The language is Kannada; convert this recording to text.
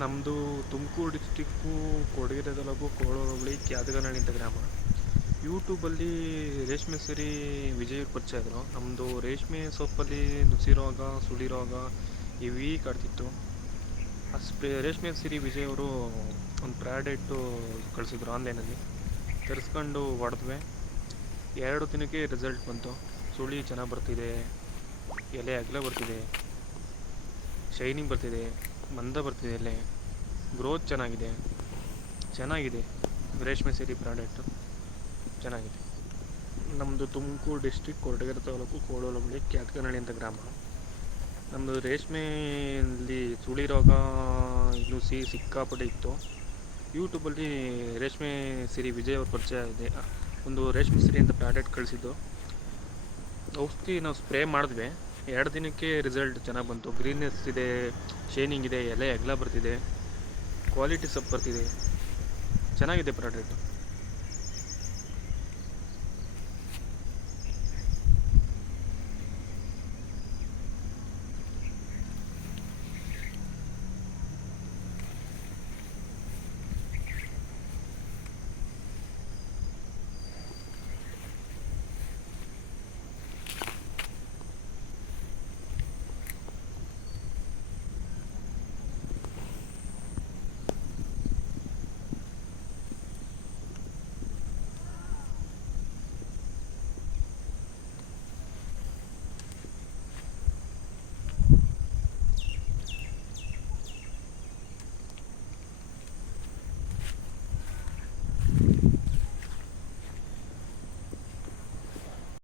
ನಮ್ಮದು ತುಮಕೂರು ಡಿಸ್ಟಿಕ್ಕು ಕೊಡಗೆರೆ ತಾಲೂಕು, ಕೋಳೂರು, ಹೋಬಳಿ ಕ್ಯಾದಗನಹಳ್ಳಿ ಅಂತ ಗ್ರಾಮ. ಯೂಟ್ಯೂಬಲ್ಲಿ ರೇಷ್ಮೆ ಸೀರೆ ವಿಜಯ್ ಪರಿಚಯ ನಮ್ಮದು ರೇಷ್ಮೆ ಸೊಪ್ಪಲ್ಲಿ ನುಸಿ ರೋಗ, ಸುಳಿ ರೋಗ ಇವೀ ಕಾಡ್ತಿತ್ತು ಆ ರೇಷ್ಮೆ ಸೀರೆ ವಿಜಯ್ ಅವರು ಒಂದು ಪ್ರಾಡಕ್ಟು ಕಳಿಸಿದ್ರು ಆನ್ಲೈನಲ್ಲಿ ತರಿಸ್ಕೊಂಡು ಹೊಡೆದ್ವಿ. ಎರಡು ದಿನಕ್ಕೆ ರಿಸಲ್ಟ್ ಬಂತು. ಸುಳಿ ಚೆನ್ನಾಗಿ ಬರ್ತಿದೆ, ಎಲೆ ಅಗಲ ಬರ್ತಿದೆ ಶೈನಿಂಗ್ ಬರ್ತಿದೆ. ಮಂದ ಬರ್ತಿದೆ ಇಲ್ಲಿ ಗ್ರೋತ್ ಚೆನ್ನಾಗಿದೆ. ಚೆನ್ನಾಗಿದೆ. ರೇಷ್ಮೆ ಸೀರೆ ಪ್ರಾಡಕ್ಟು ಚೆನ್ನಾಗಿದೆ. ನಮ್ಮದು ತುಮಕೂರು ಡಿಸ್ಟಿಕ್ ಕೊರಟಗೆರೆ ತಾಲೂಕು ಕೋಡೋಲು ಬಳಿ ಕ್ಯಾತ್ಕನಹಳ್ಳಿ ಅಂತ ಗ್ರಾಮ. ನಮ್ಮದು ರೇಷ್ಮೆಯಲ್ಲಿ ಸುಳಿ ರೋಗ ನುಸಿ ಸಿಕ್ಕಾಪಟ್ಟೆ ಇತ್ತು. ಯೂಟ್ಯೂಬಲ್ಲಿ ರೇಷ್ಮೆ ಸಿರಿ ವಿಜಯ್ ಅವ್ರ ಪರಿಚಯ ಇದೆ. ಒಂದು ರೇಷ್ಮೆ ಸಿರಿ ಅಂತ ಪ್ರಾಡಕ್ಟ್ ಕಳಿಸಿದ್ದು. ಔಷಧಿ ನಾವು ಸ್ಪ್ರೇ ಮಾಡಿದ್ವಿ. ಎರಡು ದಿನಕ್ಕೆ ರಿಸಲ್ಟ್ ಚೆನ್ನಾಗಿ ಬಂತು. ಗ್ರೀನ್ನೆಸ್ ಇದೆ ಶೈನಿಂಗ್ ಇದೆ, ಎಲೆ ಅಗಲ ಬರ್ತಿದೆ ಕ್ವಾಲಿಟಿ ಸಪ್ ಬರ್ತಿದೆ. ಚೆನ್ನಾಗಿದೆ ಪ್ರಾಡಕ್ಟು